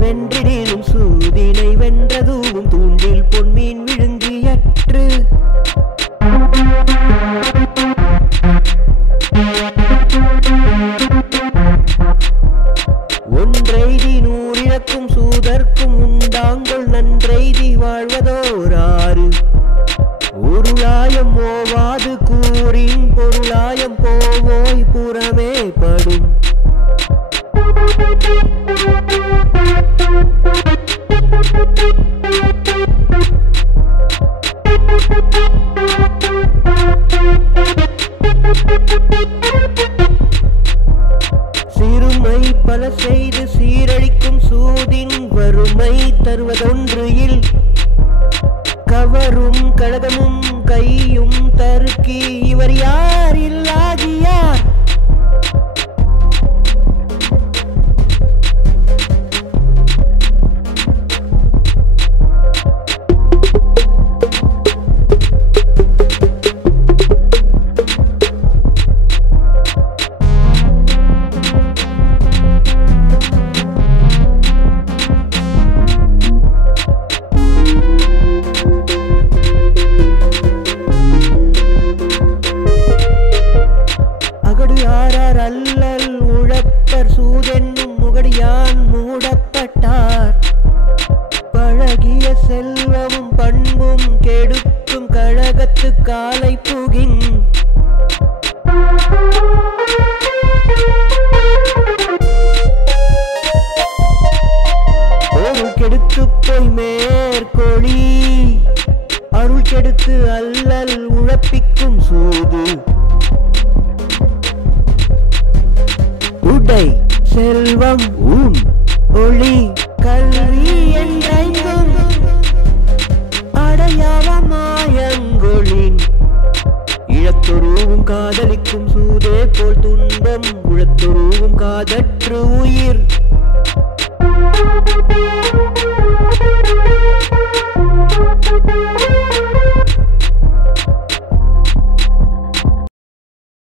வென்றிடினும் சூதினை வென்றதூவும் தூண்டில் பொன்மீன் விழுங்கியற்று ஒன்றைதி நூறிழக்கும் சூதர்க்கும் உண்டாங்கள் நன்றைதி வாழ்வதோராறு உருளாயம் ஓவாது கூறின் பொருளாயம் போவோய் புறமே படும் சிறுமை பல செய்து சீரழிக்கும் சூதின் வறுமை தருவதொன்று இல் கவரும் கழகமும் கையும் தருக்கி இவர் யார் இல்லாகியார் அல்லல் உழப்பர் சூதென்னும் முகடியான் மூடப்பட்டார் பழகிய செல்வமும் பண்பும் கெடுக்கும் கழகத்து காலை புகின் பொருள் கெடுத்து போய் மேற்கொழி அருள் கெடுத்து அல்லல் உழப்பிக்கும் சூது உடை செல்வம் ஊன் ஒளி கல்வி என்றைந்தும் அடையாள மாயங்கொழின் இழத்தொருவும் காதலிக்கும் சூதே போல் துன்பம் உழத்தொருவும் காதற்று உயிர்